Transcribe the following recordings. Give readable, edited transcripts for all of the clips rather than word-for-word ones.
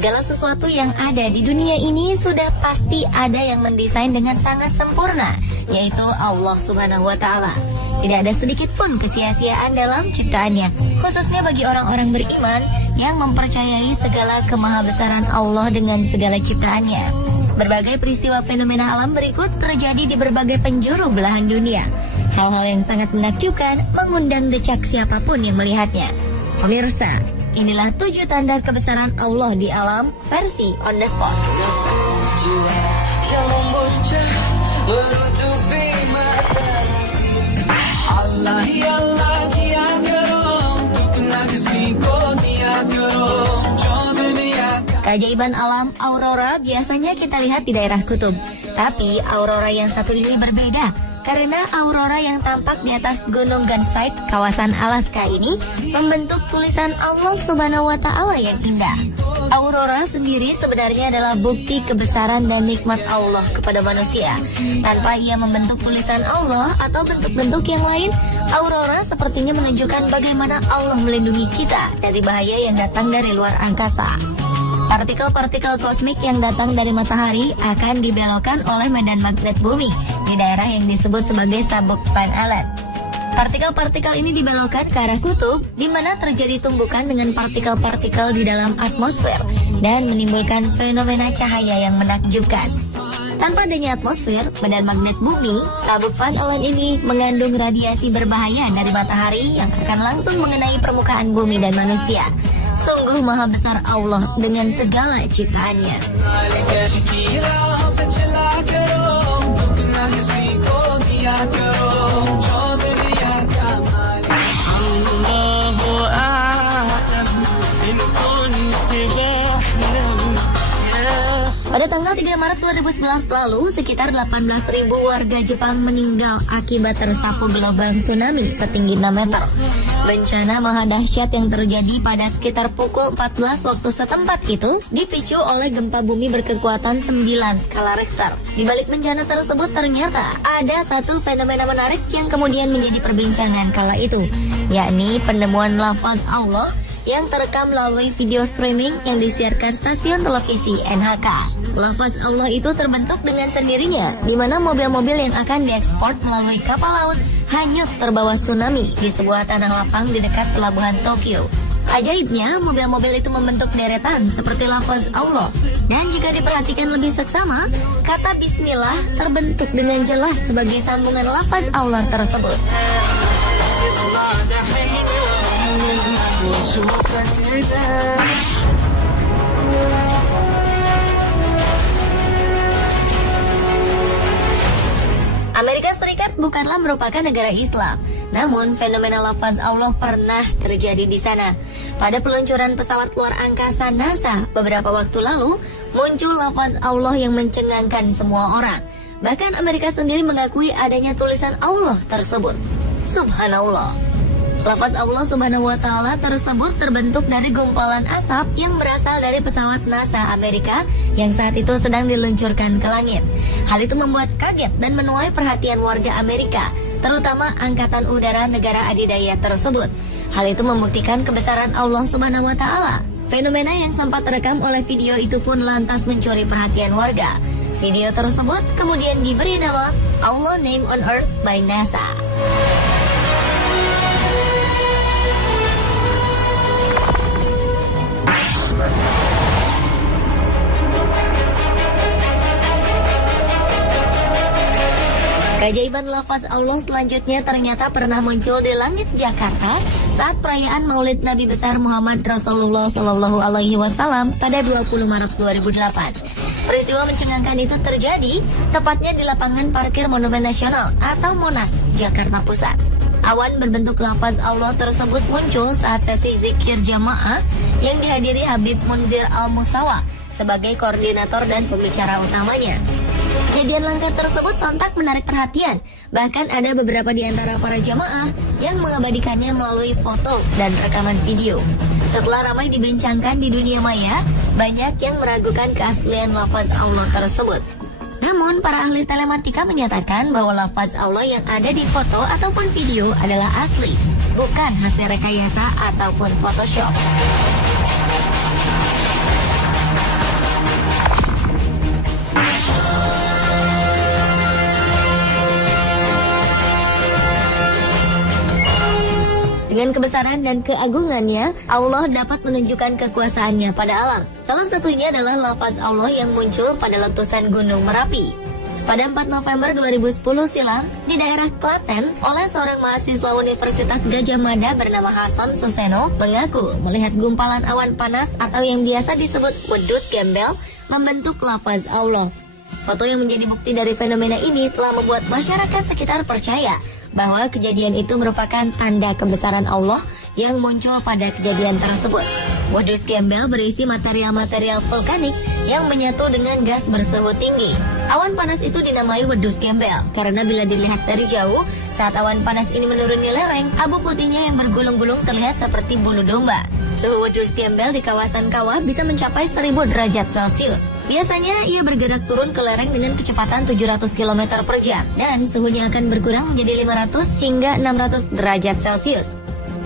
Segala sesuatu yang ada di dunia ini sudah pasti ada yang mendesain dengan sangat sempurna, yaitu Allah Subhanahu wa Ta'ala. Tidak ada sedikit pun kesia-siaan dalam ciptaannya, khususnya bagi orang-orang beriman yang mempercayai segala kemahabesaran Allah dengan segala ciptaannya. Berbagai peristiwa fenomena alam berikut terjadi di berbagai penjuru belahan dunia. Hal-hal yang sangat menakjubkan mengundang decak siapapun yang melihatnya. Pemirsa, inilah 7 tanda kebesaran Allah di alam versi on the spot. Keajaiban alam aurora biasanya kita lihat di daerah kutub. Tapi aurora yang satu ini berbeda. Karena aurora yang tampak di atas Gunung Gunsight, kawasan Alaska ini, membentuk tulisan Allah Subhanahu wa Ta'ala yang indah. Aurora sendiri sebenarnya adalah bukti kebesaran dan nikmat Allah kepada manusia. Tanpa ia membentuk tulisan Allah atau bentuk-bentuk yang lain, aurora sepertinya menunjukkan bagaimana Allah melindungi kita dari bahaya yang datang dari luar angkasa. Partikel-partikel kosmik yang datang dari matahari akan dibelokkan oleh medan magnet bumi di daerah yang disebut sebagai sabuk Van Allen. Partikel-partikel ini dibelokkan ke arah kutub, di mana terjadi tumbukan dengan partikel-partikel di dalam atmosfer dan menimbulkan fenomena cahaya yang menakjubkan. Tanpa adanya atmosfer, medan magnet bumi, sabuk Van Allen ini mengandung radiasi berbahaya dari matahari yang akan langsung mengenai permukaan bumi dan manusia. Sungguh maha besar Allah dengan segala ciptaannya. Pada tanggal 3 Maret 2011 lalu, sekitar 18.000 warga Jepang meninggal akibat tersapu gelombang tsunami setinggi 6 meter. Bencana maha dahsyat yang terjadi pada sekitar pukul 14 waktu setempat itu dipicu oleh gempa bumi berkekuatan 9 skala Richter. Di balik bencana tersebut ternyata ada satu fenomena menarik yang kemudian menjadi perbincangan kala itu, yakni penemuan lafaz Allah yang terekam melalui video streaming yang disiarkan stasiun televisi NHK. Lafaz Allah itu terbentuk dengan sendirinya, di mana mobil-mobil yang akan diekspor melalui kapal laut hanyut terbawa tsunami di sebuah tanah lapang di dekat pelabuhan Tokyo. Ajaibnya, mobil-mobil itu membentuk deretan seperti lafaz Allah. Dan jika diperhatikan lebih seksama, kata Bismillah terbentuk dengan jelas sebagai sambungan lafaz Allah tersebut. Amerika Serikat bukanlah merupakan negara Islam, namun fenomena lafaz Allah pernah terjadi di sana. Pada peluncuran pesawat luar angkasa NASA beberapa waktu lalu, muncul lafaz Allah yang mencengangkan semua orang. Bahkan Amerika sendiri mengakui adanya tulisan Allah tersebut. Subhanallah. Lafaz Allah Subhanahu wa Ta'ala tersebut terbentuk dari gumpalan asap yang berasal dari pesawat NASA Amerika yang saat itu sedang diluncurkan ke langit. Hal itu membuat kaget dan menuai perhatian warga Amerika, terutama Angkatan Udara negara adidaya tersebut. Hal itu membuktikan kebesaran Allah Subhanahu wa Ta'ala. Fenomena yang sempat terekam oleh video itu pun lantas mencuri perhatian warga. Video tersebut kemudian diberi nama Allah Name on Earth by NASA. Keajaiban lafaz Allah selanjutnya ternyata pernah muncul di langit Jakarta saat perayaan Maulid Nabi besar Muhammad Rasulullah Shallallahu Alaihi Wasallam pada 20 Maret 2008. Peristiwa mencengangkan itu terjadi tepatnya di lapangan parkir Monumen Nasional atau Monas, Jakarta Pusat. Awan berbentuk lafaz Allah tersebut muncul saat sesi zikir jamaah yang dihadiri Habib Munzir Al-Musawa sebagai koordinator dan pembicara utamanya. Kejadian langka tersebut sontak menarik perhatian. Bahkan ada beberapa di antara para jamaah yang mengabadikannya melalui foto dan rekaman video. Setelah ramai dibincangkan di dunia maya, banyak yang meragukan keaslian lafaz Allah tersebut. Namun, para ahli telematika menyatakan bahwa lafaz Allah yang ada di foto ataupun video adalah asli, bukan hasil rekayasa ataupun Photoshop. Dengan kebesaran dan keagungannya, Allah dapat menunjukkan kekuasaannya pada alam. Salah satunya adalah lafaz Allah yang muncul pada letusan Gunung Merapi. Pada 4 November 2010 silam, di daerah Klaten, oleh seorang mahasiswa Universitas Gadjah Mada bernama Hasan Suseno, mengaku melihat gumpalan awan panas atau yang biasa disebut wedus gembel membentuk lafaz Allah. Foto yang menjadi bukti dari fenomena ini telah membuat masyarakat sekitar percaya bahwa kejadian itu merupakan tanda kebesaran Allah yang muncul pada kejadian tersebut. Wedus gembel berisi material-material vulkanik yang menyatu dengan gas bersuhu tinggi. Awan panas itu dinamai wedus gembel karena bila dilihat dari jauh, saat awan panas ini menuruni lereng, abu putihnya yang bergulung-gulung terlihat seperti bulu domba. Suhu wedus gembel di kawasan kawah bisa mencapai 1000 derajat Celcius. Biasanya ia bergerak turun ke lereng dengan kecepatan 700 km per jam dan suhunya akan berkurang menjadi 500 hingga 600 derajat Celcius.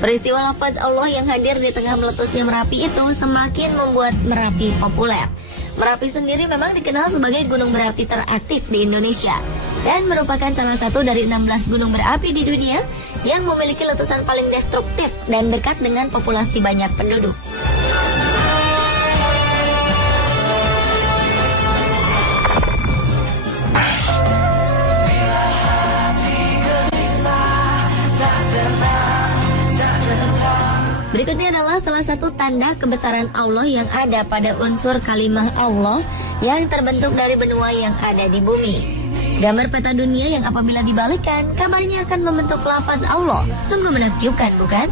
Peristiwa lafaz Allah yang hadir di tengah meletusnya Merapi itu semakin membuat Merapi populer. Merapi sendiri memang dikenal sebagai gunung berapi teraktif di Indonesia dan merupakan salah satu dari 16 gunung berapi di dunia yang memiliki letusan paling destruktif dan dekat dengan populasi banyak penduduk. Berikutnya adalah salah satu tanda kebesaran Allah yang ada pada unsur kalimah Allah yang terbentuk dari benua yang ada di bumi. Gambar peta dunia yang apabila dibalikkan, kabarnya akan membentuk lafaz Allah. Sungguh menakjubkan, bukan?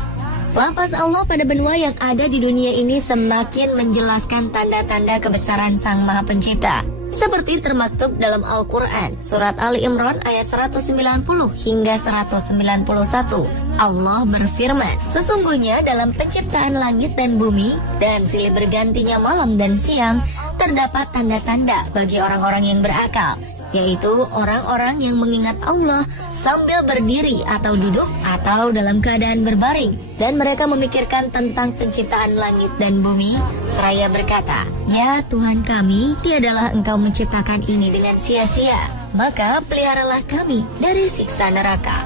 Lafaz Allah pada benua yang ada di dunia ini semakin menjelaskan tanda-tanda kebesaran Sang Maha Pencipta. Seperti termaktub dalam Al-Quran, Surat Ali Imran ayat 190 hingga 191. Allah berfirman, sesungguhnya dalam penciptaan langit dan bumi dan silih bergantinya malam dan siang, terdapat tanda-tanda bagi orang-orang yang berakal, yaitu orang-orang yang mengingat Allah sambil berdiri atau duduk atau dalam keadaan berbaring, dan mereka memikirkan tentang penciptaan langit dan bumi seraya berkata, ya Tuhan kami, tiadalah Engkau menciptakan ini dengan sia-sia, maka peliharalah kami dari siksa neraka.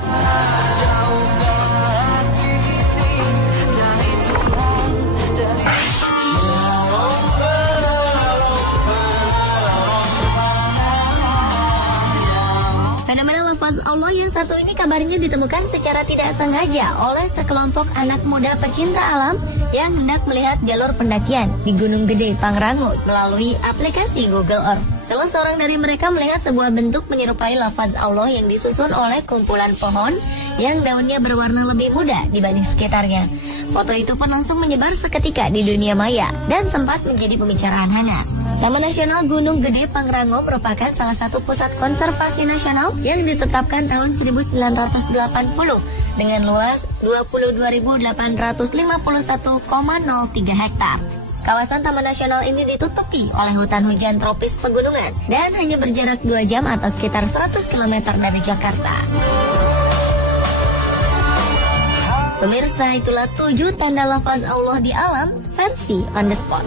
Fenomena lafaz Allah yang satu ini kabarnya ditemukan secara tidak sengaja oleh sekelompok anak muda pecinta alam yang hendak melihat jalur pendakian di Gunung Gede Pangrango melalui aplikasi Google Earth. Salah seorang dari mereka melihat sebuah bentuk menyerupai lafaz Allah yang disusun oleh kumpulan pohon yang daunnya berwarna lebih muda dibanding sekitarnya. Foto itu pun langsung menyebar seketika di dunia maya dan sempat menjadi pembicaraan hangat. Taman Nasional Gunung Gede Pangrango merupakan salah satu pusat konservasi nasional yang ditetapkan tahun 1980 dengan luas 22.851,03 hektar. Kawasan Taman Nasional ini ditutupi oleh hutan hujan tropis pegunungan dan hanya berjarak 2 jam atau sekitar 100 km dari Jakarta. Pemirsa, itulah 7 tanda lafaz Allah di alam versi on the spot.